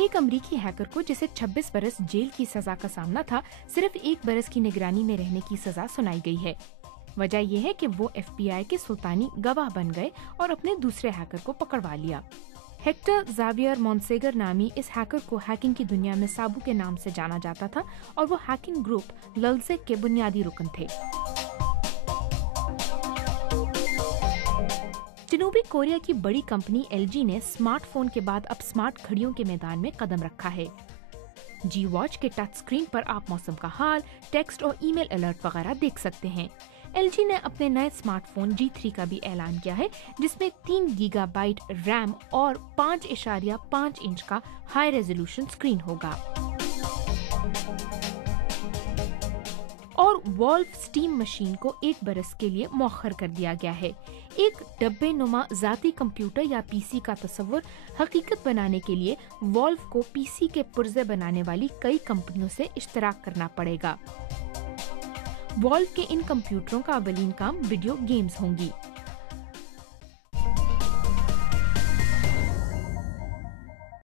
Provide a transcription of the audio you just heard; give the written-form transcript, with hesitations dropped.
एक अमेरिकी हैकर को जिसे 26 बरस जेल की सजा का सामना था, सिर्फ 1 बरस की निगरानी में रहने की सजा सुनाई गई है। वजह यह है कि वो FBI के सुल्तानी गवाह बन गए और अपने दूसरे हैकर को पकड़वा लिया। हेक्टर ज़ावियर मोन्सेगर नामी इस हैकर को हैकिंग की दुनिया में साबू के नाम से जाना जाता था और वो हैकिंग ग्रुप लल्ज़ेक के बुनियादी रुकन थे। जनूबी कोरिया की बड़ी कंपनी LG ने स्मार्टफोन के बाद अब स्मार्ट घड़ियों के मैदान में कदम रखा है। G वॉच के टच स्क्रीन पर आप मौसम का हाल, टेक्स्ट और ईमेल अलर्ट वगैरह देख सकते हैं। LG ने अपने नए स्मार्टफोन G3 का भी ऐलान किया है, जिसमें 3 गीगाबाइट रैम और 5.5 इंच का हाई रेजोल्यूशन स्क्रीन होगा। और वॉल्व स्टीम मशीन को 1 बरस के लिए मौखर कर दिया गया है। एक डब्बे नुमा जाती कंप्यूटर या PC का तस्वुर हकीकत बनाने के लिए वॉल्व को PC के पुर्जे बनाने वाली कई कंपनियों से इश्तराक करना पड़ेगा। वॉल्व के इन कंप्यूटरों का अवलीन काम वीडियो गेम्स होंगी।